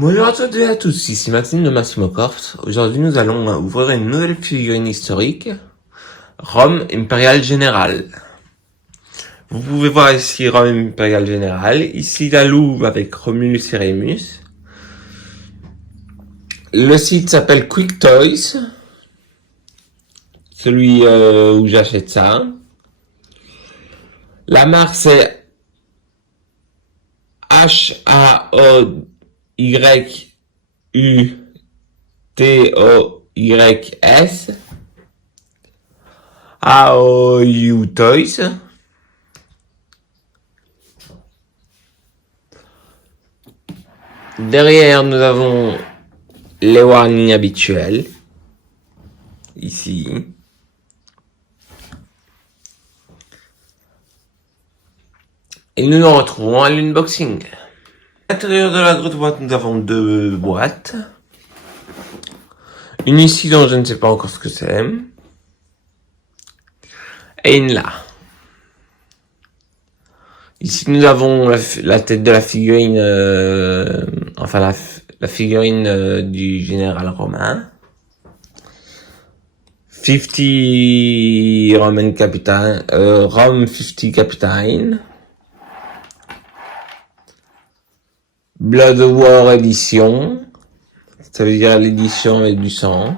Bonjour à toutes et à tous, ici Maxime de Massimo Corps. Aujourd'hui nous allons ouvrir une nouvelle figurine historique, Rome Impériale Générale. Vous pouvez voir ici Rome Impériale Générale, ici la Louve avec Romulus et Rémus. Le site s'appelle Quick Toys, celui où j'achète ça. La marque c'est HAOYUTOYS, AOU Toys. Derrière, nous avons les warnings habituels, ici. Et nous nous retrouvons à l'unboxing. À l'intérieur de la grosse boîte, nous avons deux boîtes. Une ici dont je ne sais pas encore ce que c'est. Et une là. Ici, nous avons la tête de la figurine, la figurine du général romain. 50 Roman Captain, Rome 50 Captain. Blood War Edition. Ça veut dire l'édition avec du sang.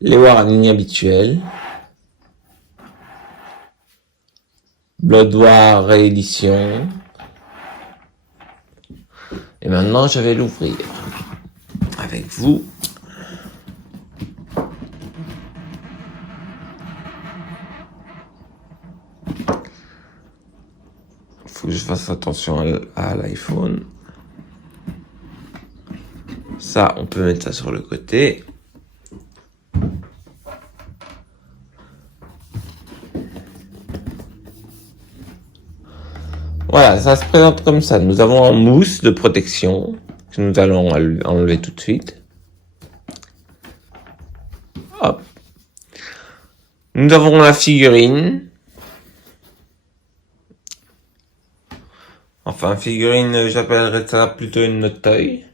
Les warnings habituels. Blood War réédition. Et maintenant, je vais l'ouvrir avec vous. Faut que je fasse attention à l'iPhone. Ça, on peut mettre ça sur le côté. Voilà, ça se présente comme ça. Nous avons un mousse de protection que nous allons enlever tout de suite. Hop. Nous avons la figurine. Enfin, figurine, j'appellerais ça plutôt une note-toy.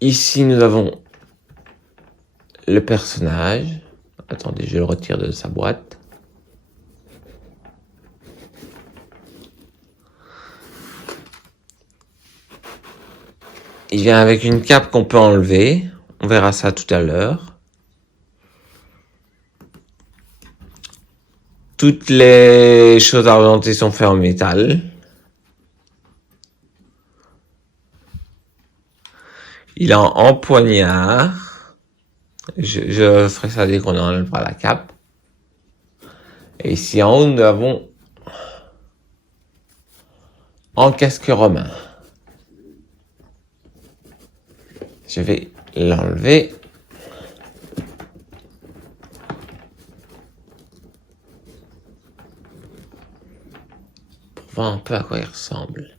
Ici, nous avons le personnage. Attendez, je le retire de sa boîte. Il vient avec une cape qu'on peut enlever. On verra ça tout à l'heure. Toutes les choses argentées sont faites en métal. Il est en poignard. Je ferai ça dès qu'on enlèvera la cape. Et ici en haut, nous avons en casque romain. Je vais l'enlever. Pour voir un peu à quoi il ressemble.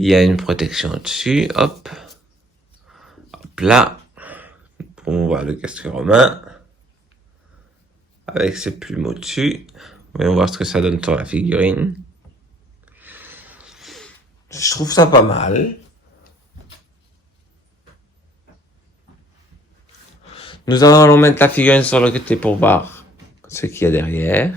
Il y a une protection au-dessus, hop. Hop là. On voit le casque romain. Avec ses plumes au-dessus. Voyons voir ce que ça donne sur la figurine. Je trouve ça pas mal. Nous allons mettre la figurine sur le côté pour voir ce qu'il y a derrière.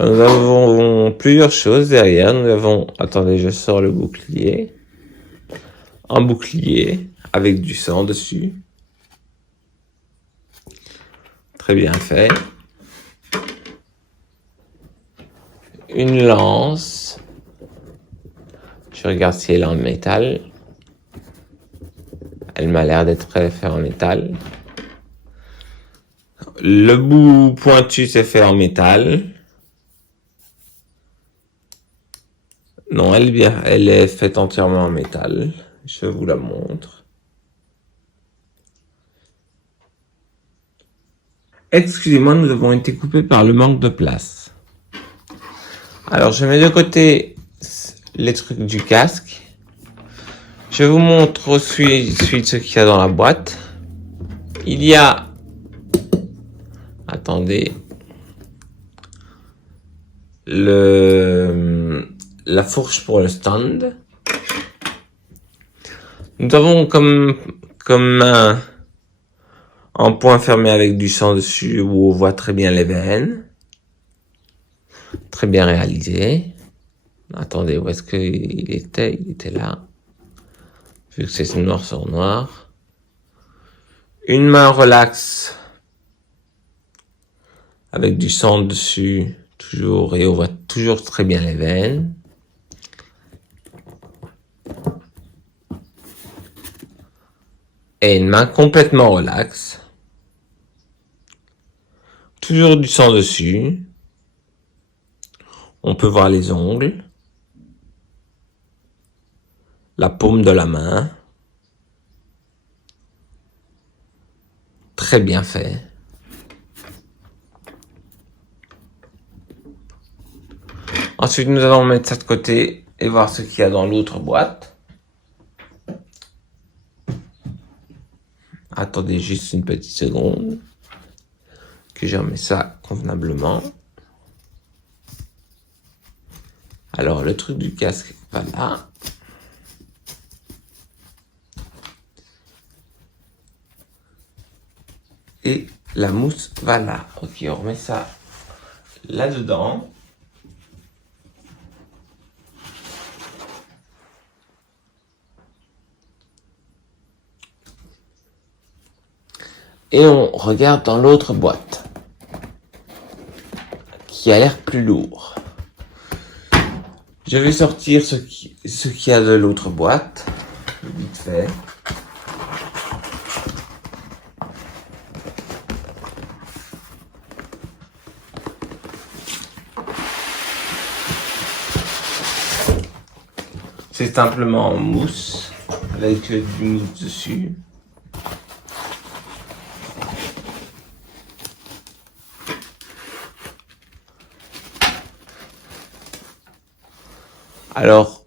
Nous avons plusieurs choses derrière. Nous avons, attendez, je sors le bouclier. Un bouclier avec du sang dessus. Très bien fait. Une lance. Je regarde si elle est en métal. Elle m'a l'air d'être faite en métal. Le bout pointu c'est fait en métal. Non, elle est faite entièrement en métal. Je vous la montre. Excusez-moi, nous avons été coupés par le manque de place. Alors, je mets de côté les trucs du casque. Je vous montre ensuite ce qu'il y a dans la boîte. Il y a... Attendez. La fourche pour le stand. Nous avons comme un point fermé avec du sang dessus où on voit très bien les veines. Très bien réalisé. Attendez, où est-ce qu'il était? Il était là. Vu que c'est noir sur noir. Une main relaxe. Avec du sang dessus. Toujours. Et on voit toujours très bien les veines. Et une main complètement relaxe. Toujours du sang dessus. On peut voir les ongles. La paume de la main. Très bien fait. Ensuite, nous allons mettre ça de côté et voir ce qu'il y a dans l'autre boîte. Attendez juste une petite seconde. Que je remets ça convenablement. Alors, le truc du casque va là. Et la mousse va là. Ok, on remet ça là-dedans. Et on regarde dans l'autre boîte. Qui a l'air plus lourd. Je vais sortir ce qu'il y a de l'autre boîte. Vite fait. C'est simplement en mousse. Avec du mousse dessus. Alors,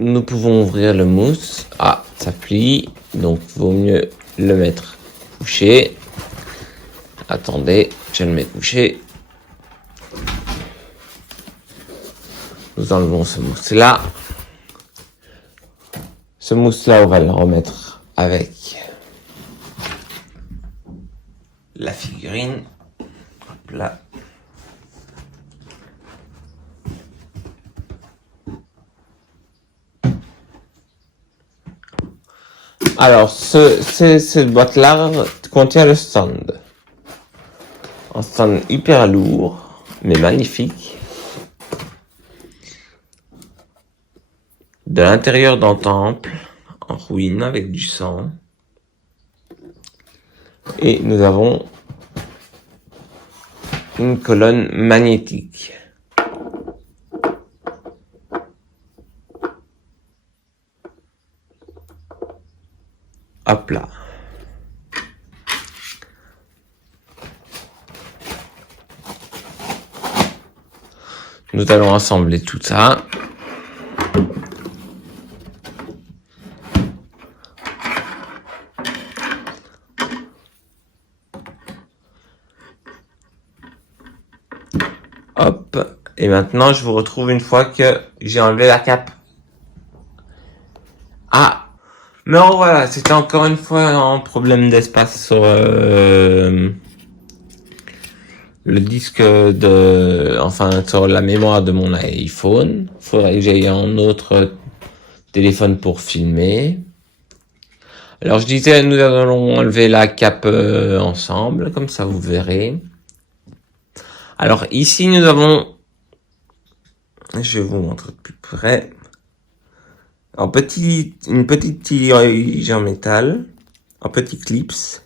nous pouvons ouvrir le mousse. Ah, ça plie, donc vaut mieux le mettre couché. Attendez, je le mets couché. Nous enlevons ce mousse-là. Ce mousse-là, on va le remettre avec la figurine. Hop là. Alors, cette boîte-là contient le stand. Un stand hyper lourd, mais magnifique. De l'intérieur d'un temple, en ruine, avec du sang. Et nous avons une colonne magnétique. Hop là. Nous allons assembler tout ça. Hop. Et maintenant, je vous retrouve une fois que j'ai enlevé la cape. Ah! Non, voilà, c'était encore une fois un problème d'espace sur le disque sur la mémoire de mon iPhone. Faudrait que j'aille un autre téléphone pour filmer. Alors je disais, nous allons enlever la cape ensemble, comme ça vous verrez. Alors ici nous avons, je vais vous montrer de plus près, une petite tige en métal, un petit clips.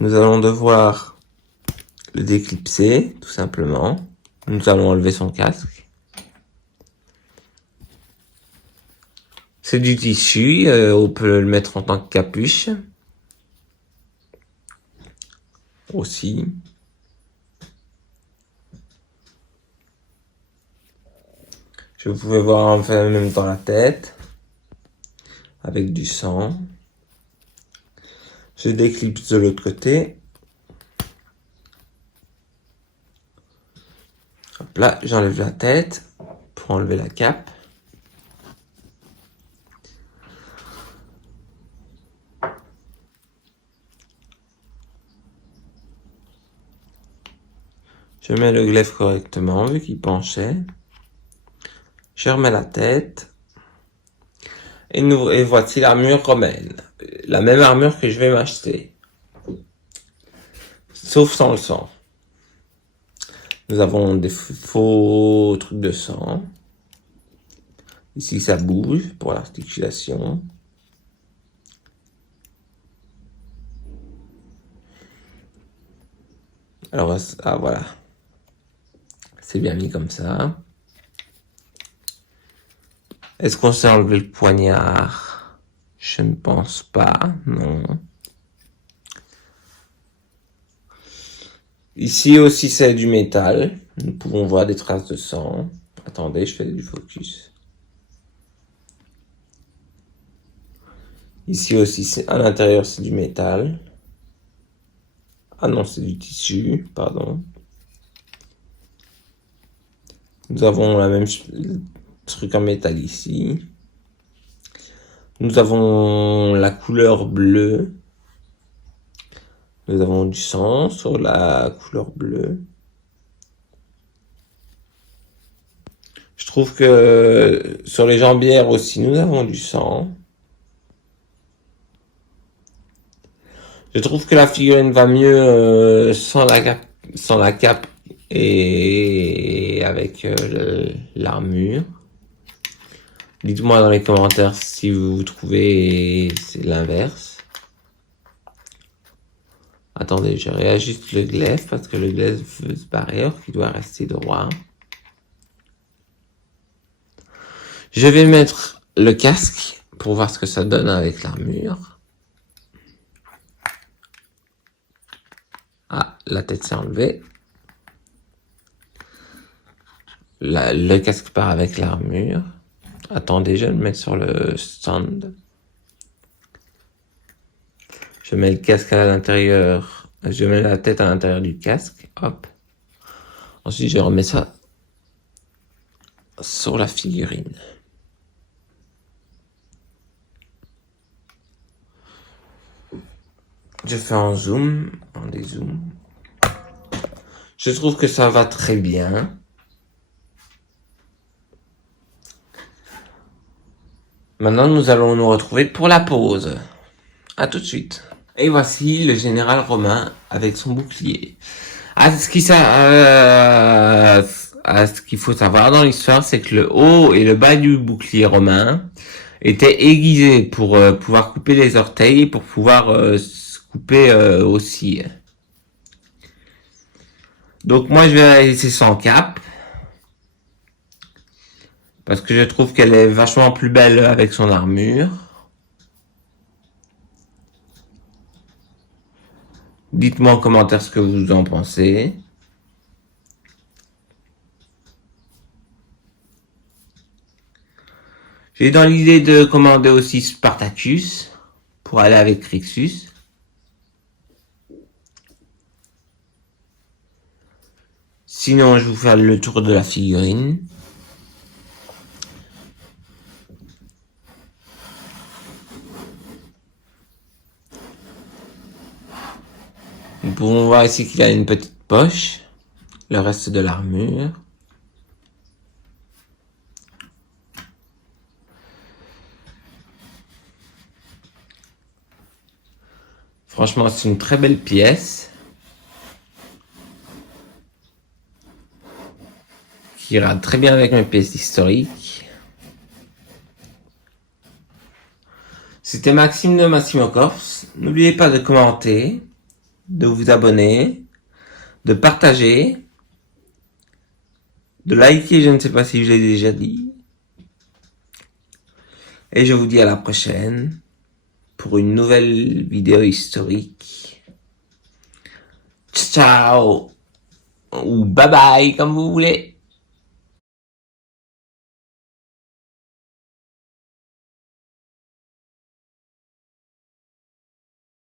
Nous allons devoir le déclipser, tout simplement. Nous allons enlever son casque. C'est du tissu, on peut le mettre en tant que capuche. aussi. Je pouvais voir en fait en même temps la tête, avec du sang. Je déclipse de l'autre côté. Hop là, j'enlève la tête pour enlever la cape. Je mets le glaive correctement, vu qu'il penchait. Je remets la tête. Et voici l'armure romaine. La même armure que je vais m'acheter. Sauf sans le sang. Nous avons des faux trucs de sang. Ici, ça bouge pour l'articulation. Alors, ah voilà. C'est bien mis comme ça. Est-ce qu'on s'est enlevé le poignard? Je ne pense pas, non. Ici aussi, c'est du métal. Nous pouvons voir des traces de sang. Attendez, je fais du focus. Ici aussi, à l'intérieur, c'est du métal. Ah non, c'est du tissu, pardon. Nous avons la même truc en métal ici. Nous avons la couleur bleue. Nous avons du sang sur la couleur bleue. Je trouve que sur les jambières aussi, nous avons du sang. Je trouve que la figurine va mieux sans la cape et avec l'armure. Dites-moi dans les commentaires si vous trouvez c'est l'inverse. Attendez, je réajuste le glaive parce que le glaive se barre qui doit rester droit. Je vais mettre le casque pour voir ce que ça donne avec l'armure. Ah, la tête s'est enlevée. Le casque part avec l'armure. Attendez, je vais le mettre sur le stand. Je mets le casque à l'intérieur. Je mets la tête à l'intérieur du casque. Hop. Ensuite, je remets ça sur la figurine. Je fais en zoom, en dézoom. Je trouve que ça va très bien. Maintenant, nous allons nous retrouver pour la pause. À tout de suite. Et voici le général romain avec son bouclier. Ce qu'il faut savoir dans l'histoire, c'est que le haut et le bas du bouclier romain étaient aiguisés pour pouvoir couper les orteils et pour pouvoir se couper aussi. Donc moi, je vais la laisser sans cape. Parce que je trouve qu'elle est vachement plus belle avec son armure. Dites-moi en commentaire ce que vous en pensez. J'ai dans l'idée de commander aussi Spartacus pour aller avec Crixus. Sinon, je vais vous faire le tour de la figurine. Nous pouvons voir ici qu'il a une petite poche. Le reste de l'armure. Franchement, c'est une très belle pièce. Qui ira très bien avec mes pièces historiques. C'était Maxime de Massimo Corps. N'oubliez pas de commenter, de vous abonner, de partager, de liker, je ne sais pas si je l'ai déjà dit. Et je vous dis à la prochaine pour une nouvelle vidéo historique. ciao ou bye bye comme vous voulez.